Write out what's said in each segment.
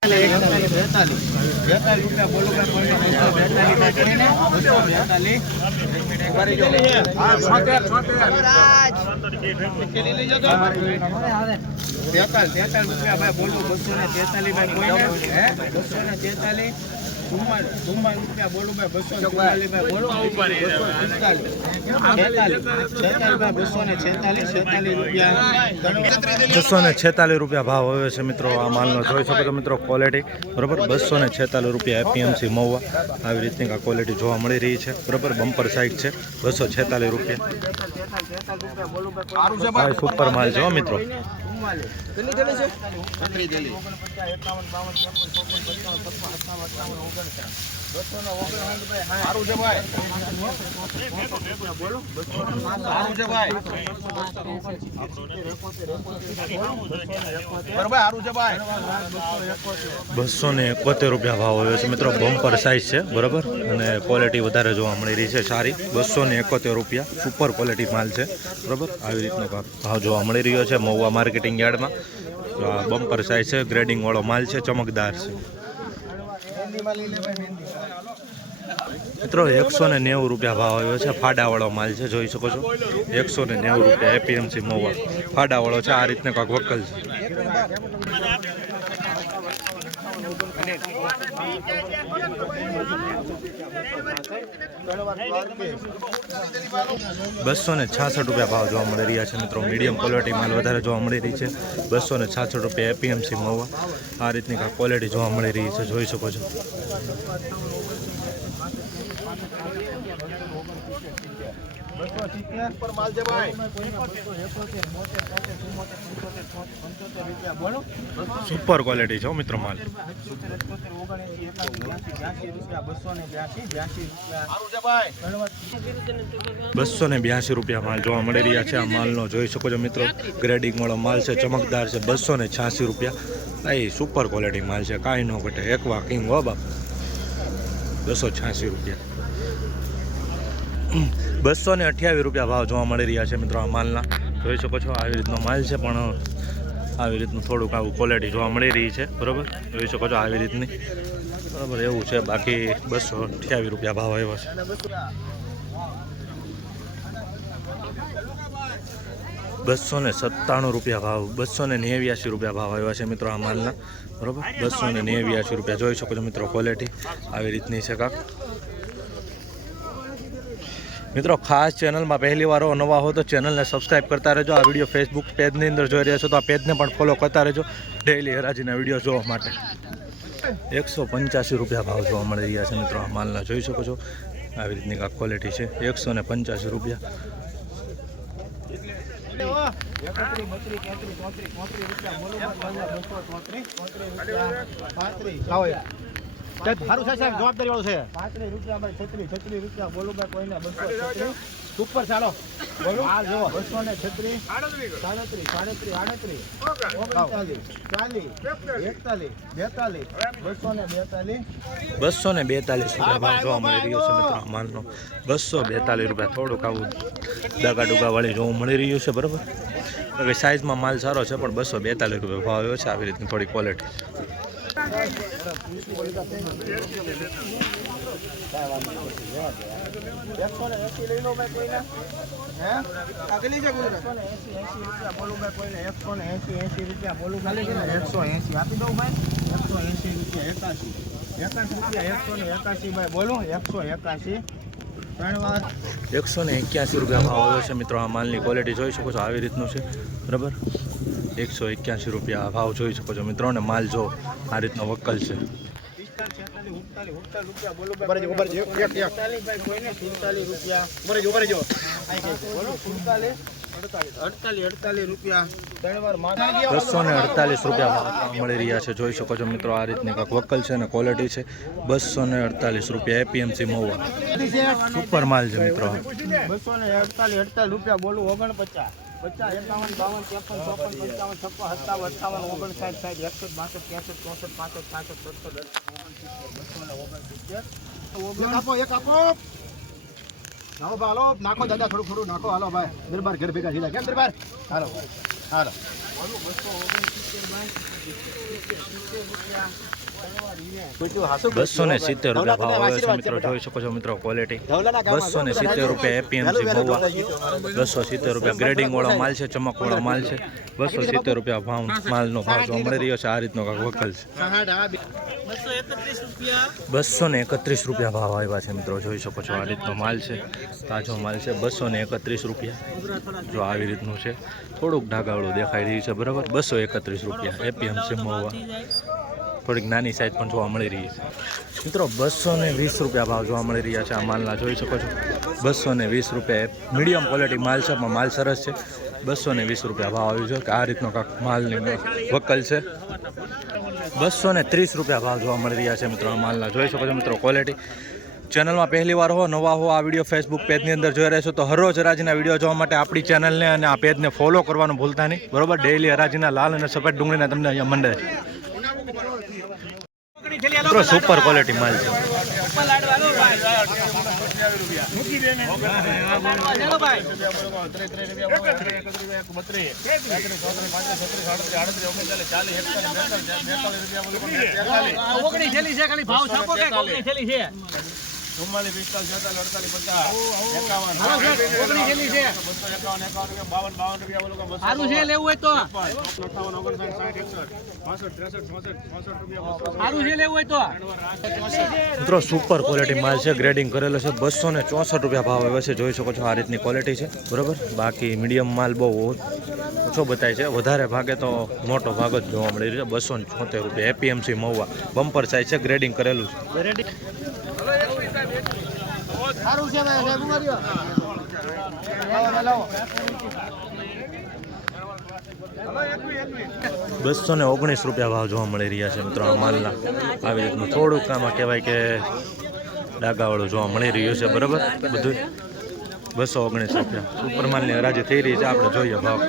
₹246 ભાવ આવ્યો છે મિત્રો। આ માલનો જોઈ શકો છો મિત્રો ક્વોલિટી બરાબર। ₹246 એપીએમસી મહુવા આવી રીતની આ ક્વોલિટી જોવા મળી રહી છે બરાબર। બમ્પર સાઇઝ છે। ₹246 સુપર માલ છે મિત્રો। ₹271 ભાવ આવ્યો છે મિત્રો। બમ્પર સાઇઝ છે બરાબર અને ક્વોલિટી વધારે જોવા મળી રહી છે સારી। ₹271 સુપર ક્વોલિટી માલ છે બરાબર। આવી રીતનો ભાવ જોવા મળી રહ્યો છે મહુવા માર્કેટિંગ યાર્ડમાં। બમ્પર સાઇઝ છે, ગ્રેડિંગ વાળો માલ છે, ચમકદાર છે મિત્રો। ₹190 ભાવ આવ્યો છે। ફાડાવાળો માલ છે જોઈ શકો છો। ₹190 એપીએમસી મહુવા ફાડાવાળો છે। આ રીતના કાંક વકલ છે। ₹266 ભાવ જોવા મળી રહ્યા છે મિત્રો। મીડિયમ ક્વોલિટી માલ વધારે જોવા મળી રહી છે। ₹266 એપીએમસી મહુવા આ રીતની કાંક ક્વોલિટી જોવા મળી રહી છે જોઈ શકો છો। સુપર ક્વોલિટી છે મિત્રો માલ। ₹282 માલ જોવા મળી રહ્યા છે। આ માલનો જોઈ શકો છો મિત્રો। ગ્રેડિંગ વાળો માલ છે, ચમકદાર છે। ₹286 એ સુપર ક્વોલિટી માલ છે, કાંઈ ન ઘટે। એકવા કિંગ હો બાપ। ₹286 ₹228 ભાવ જોવા મળી રહ્યા છે મિત્રો। આ માલના જોઈ શકો છો। આવી રીતનો માલ છે પણ આવી રીતનું થોડુંક આવું ક્વોલિટી જોવા મળી રહી છે બરાબર। જોઈ શકો છો આવી રીતની બરાબર એવું છે। બાકી ₹228 ભાવ આવ્યો છે। ₹297 ભાવ ₹289 ભાવ આવ્યા છે મિત્રો આ માલના બરાબર। ₹289 જોઈ શકો છો મિત્રો। ક્વોલિટી આવી રીતની છે કાંક મિત્રો। ખાસ ચેનલમાં પહેલી વાર નવા હો તો ચેનલને સબસ્ક્રાઈબ કરતા રહેજો। આ વિડીયો ફેસબુક પેજની અંદર જોઈ રહ્યા છો તો આ પેજને પણ ફોલો કરતા રહેજો ડેઈલી હરાજીના વિડીયો જોવા માટે। ₹185 ભાવ જોવા મળી રહ્યા છે મિત્રો। આ માલના જોઈ શકો છો આવી રીતની કાંક ક્વોલિટી છે। ₹185 સારું સાહેબ જવાબદારી વાળું છે। ₹35 બોલું ભાઈ કોઈને 236 ઉપર ચાલો બોલો આ જો 236 37 38 ₹242 ભાવ જોવા મળી રહ્યો છે મિત્રો આ માલનો। ₹242 થોડુંક આવું દાગા ડુગા વાળી જોવા મળી રહ્યું છે બરાબર। હવે સાઇઝમાં માલ સારો છે પણ ₹242 ભાવ આવ્યો છે। આવી રીતની થોડી ક્વોલિટી ₹181 ભાવ આવ્યો છે મિત્રો। આ માલની ક્વોલિટી જોઈ શકો છો આવી રીતનું છે બરાબર। ₹181 ભાવ જોઈ શકો છો મિત્રો। અને માલ જો આ રીતનો વકલ છે। ₹248 મળી રહ્યા છે જોઈ શકો છો મિત્રો। આ રીતની કાંક વકલ છે અને ક્વોલિટી છે। ₹248 એપીએમસી મહુવા સુપર માલ છે મિત્રો। ₹248 બોલું 49 50 51 52 53 54 55 56 57 58 59 60 61 62 63 64 65 66 67 68 નાખો હાલો નાખો દાદા થોડું નાખો હાલો ભાઈ દરબાર ઘર ભેગા થયા કેમ દરબાર હાલો હાલો 269 270 રૂપિયા ભાવ આવે છે મિત્રો, જોઈ શકો છો મિત્રો ક્વોલિટી 270 રૂપિયા એપીએમસી મહુવા, 270 રૂપિયા ગ્રેડિંગ વાળો માલ છે, ચમક વાળો માલ છે, 270 રૂપિયા ભાવ માલનો ભાવ જોવા મળી રહ્યો છે. આ રીતનો કાંક વકલ છે. 231 રૂપિયા ભાવ આવ્યા છે મિત્રો, જોઈ શકો છો આ રીતનો માલ છે, તાજો માલ છે. 231 રૂપિયા જો આવી રીતનું છે, થોડુંક ઢાગાવાળું દેખાઈ રહ્યું છે બરાબર. 231 રૂપિયા એપીએમસી મહુવા, થોડીક નાની સાઈઝ પણ જોવા મળી રહી છે મિત્રો. 220 રૂપિયા ભાવ જોવા મળી રહ્યા છે આ માલના, જોઈ શકો છો. 220 રૂપિયા મીડિયમ ક્વોલિટી માલ છે, પણ માલ સરસ છે. 220 રૂપિયા ભાવ આવ્યું છે કે આ રીતનો કાંક માલની વકલ છે. 230 રૂપિયા ભાવ જોવા મળી રહ્યા છે મિત્રો આ માલના, જોઈ શકો છો મિત્રો ક્વોલિટી. ચેનલમાં પહેલી વાર હો, નવા હો, આ વિડીયો ફેસબુક પેજની અંદર જોઈ રહેશો તો હરરોજ હરાજીના વિડીયો જોવા માટે આપણી ચેનલને અને આ પેજને ફોલો કરવાનું ભૂલતા નહીં બરોબર. ડેઈલી હરાજીના લાલ અને સફેદ ડુંગળીના તમને અહીંયા મંડે છે મિત્રો. સુપર ક્વોલિટી માલ છે. મિત્રો સુપર ક્વોલિટી માલ છે, ગ્રેડિંગ કરેલો છે. 264 રૂપિયા ભાવ આવે છે, જોઈ શકો છો આ રીતની ક્વોલિટી છે બરાબર. બાકી મીડિયમ માલ બહુ ઓછો બતાય છે, વધારે ભાગે તો મોટો ભાગ જ જોવા મળી રહ્યો છે. 276 રૂપિયા એપીએમસી મહુવા, બમ્પર સાઇઝ છે, ગ્રેડિંગ કરેલું છે. 219 રૂપિયા ભાવ જોવા મળી રહ્યા છે મિત્રો આ માલના. આવી રીતનું થોડુંક આમાં કહેવાય કે ડાગાવાળું જોવા મળી રહ્યું છે બરાબર. બધું 219 રૂપિયા સુપર માલની હરાજી થઈ રહી છે, આપણે જોઈએ ભાવ.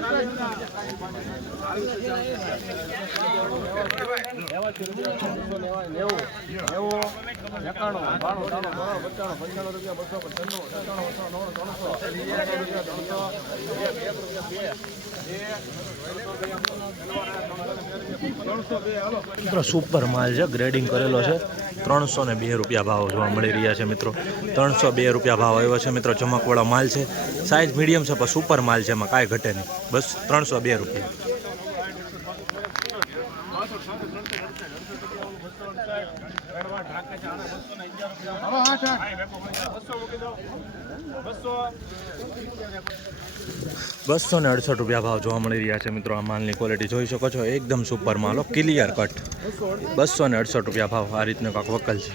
મિત્રો સુપર માલ છે, ગ્રેડિંગ કરેલો છે. 302 રૂપિયા ભાવ જોવા મળી રહ્યા છે મિત્રો. 302 રૂપિયા ભાવ આવ્યો છે મિત્રો. ચમકવાળો માલ છે, સાઇઝ મીડિયમ છે, પણ સુપર માલ છે, એમાં કાંઈ ઘટે નહીં. બસ 302 રૂપિયા. બસો ને 68 રૂપિયા ભાવ જોવા મળી રહ્યા છે મિત્રો આ માલની ક્વોલિટી જોઈ શકો છો, એકદમ સુપર માલ, ક્લિયર કટ. 268 રૂપિયા ભાવ આ રીતનો કાંક વકલ છે.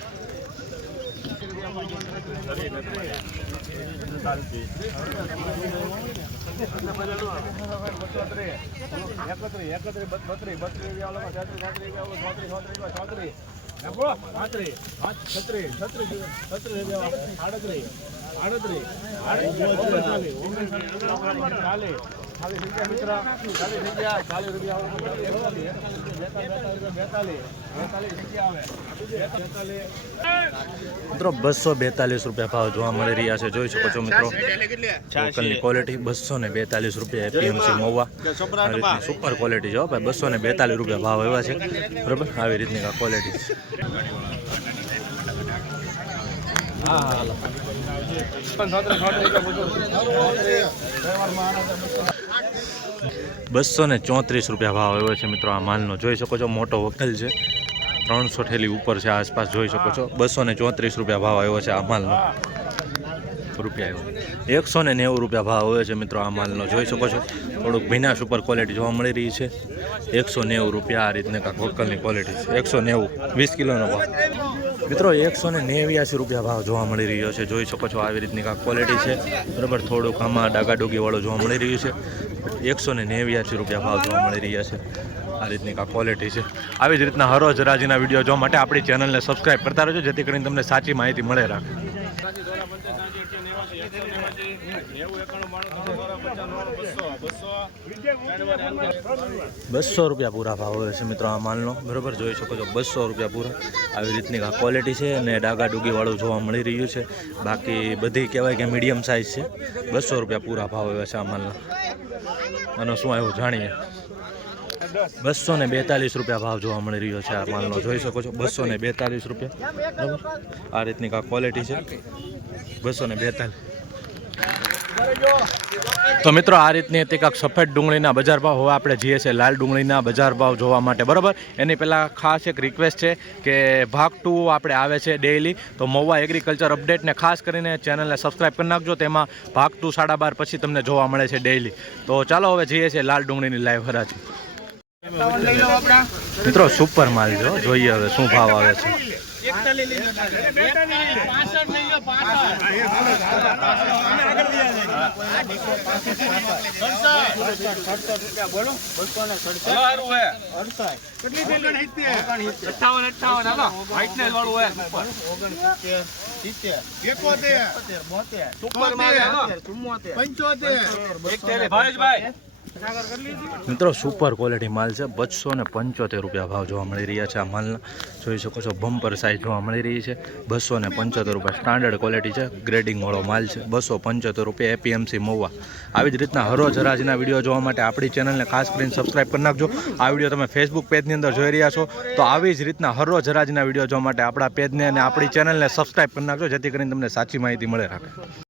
મિત્રો 242 રૂપિયા ભાવ જોવા મળી રહ્યા છે, જોઈ શકો છો મિત્રો. લોકલની ક્વોલિટી 242 રૂપિયા એપીએમસી મહુવા, આ રીતની સુપર ક્વોલિટી છે ભાઈ. 242 રૂપિયા ભાવ એવા છે બરાબર. આવી રીતની ક્વોલિટી છે. 234 રૂપિયા ભાવ આવ્યો છે મિત્રો આ માલનો, જોઈ શકો છો. મોટો વકલ છે, 300 થેલી ઉપર છે આસપાસ, જોઈ શકો છો. 234 રૂપિયા ભાવ આવ્યો છે આ માલનો. રૂપિયા આવ્યો 190 રૂપિયા ભાવ આવ્યો છે મિત્રો આ માલનો, જોઈ શકો છો. થોડુંક ભીના સુપર ક્વોલિટી જોવા મળી રહી છે. 190 રૂપિયા આ રીતને કાંક વકલની ક્વોલિટી છે. 190 20 કિલોનો ભાવ મિત્રો. 189 રૂપિયા ભાવ જોવા મળી રહ્યો છે, જોઈ શકો છો. આવી રીતની કાંક ક્વોલિટી છે બરાબર. થોડુંક આમાં ડાગાડુગી વાળું જોવા મળી રહ્યું છે. 189 રૂપિયા ભાવ જોવા મળી રહ્યા છે. આ રીતની કાંક ક્વોલિટી છે. આવી જ રીતના હરોજ હરાજીના વિડીયો જોવા માટે આપણી ચેનલને સબસ્ક્રાઈબ કરતા રહેજો, જેથી કરીને તમને સાચી માહિતી મળે રાખે. 200 રૂપિયા પૂરા ભાવ હોય છે મિત્રો આ માલનો બરાબર, જોઈ શકો છો. 200 રૂપિયા પૂરા. આવી રીતની ક્વોલિટી છે અને ડાગા ડૂગીવાળું જોવા મળી રહ્યું છે. બાકી બધી કહેવાય કે મીડિયમ સાઇઝ છે. 200 રૂપિયા પૂરા ભાવ હોય છે આ માલના. આનો શું આવ્યું જાણીએ. 242 રૂપિયા ભાવ જોવા મળી રહ્યો છે આ માલનો, જોઈ શકો છો 242 રૂપિયા, બરાબર. આ રીતની કાંઈક ક્વોલિટી છે, 242. તો મિત્રો આ રીતની હતી કાંઈક સફેદ ડુંગળીના બજાર ભાવ. હવે આપણે જઈએ છીએ લાલ ડુંગળીના બજાર ભાવ જોવા માટે, બરાબર. એની પહેલાં ખાસ એક રિક્વેસ્ટ છે કે ભાગ 2 આપણે આવે છે ડેઇલી, તો મહુવા એગ્રીકલ્ચર અપડેટને ખાસ કરીને ચેનલને સબસ્ક્રાઈબ કરી નાખજો. તેમાં ભાગ 2 12:30 પછી તમને જોવા મળે છે ડેઇલી. તો ચાલો હવે જઈએ છીએ લાલ ડુંગળીની લાઈવ હરાજી. મિત્રો સુપર માલ જો, જોઈએ હવે શું ભાવ આવે છે. મિત્રો સુપર ક્વોલિટી માલ છે, 275 રૂપિયા ભાવ જોવા મળી રહ્યા છે આ માલના. જોઈ શકો છો બમ્પર સાઇઝ જોવા મળી રહી છે, 275 રૂપિયા. સ્ટાન્ડર્ડ ક્વોલિટી છે, ગ્રેડિંગ વાળો માલ છે, 275 રૂપિયા એપીએમસી મહુવા. આવી જ રીતના હરોજ હરાજીના વિડીયો જોવા માટે આપણી ચેનલને ખાસ કરીને સબસ્ક્રાઈબ કરી નાખજો. આ વિડીયો તમે ફેસબુક પેજની અંદર જોઈ રહ્યા છો, તો આવી જ રીતના હરોજ હરાજીના વિડીયો જોવા માટે આપણા પેજને અને આપણી ચેનલને સબસ્ક્રાઈબ કરી નાખજો, જેથી કરીને તમને સાચી માહિતી મળે રાખે.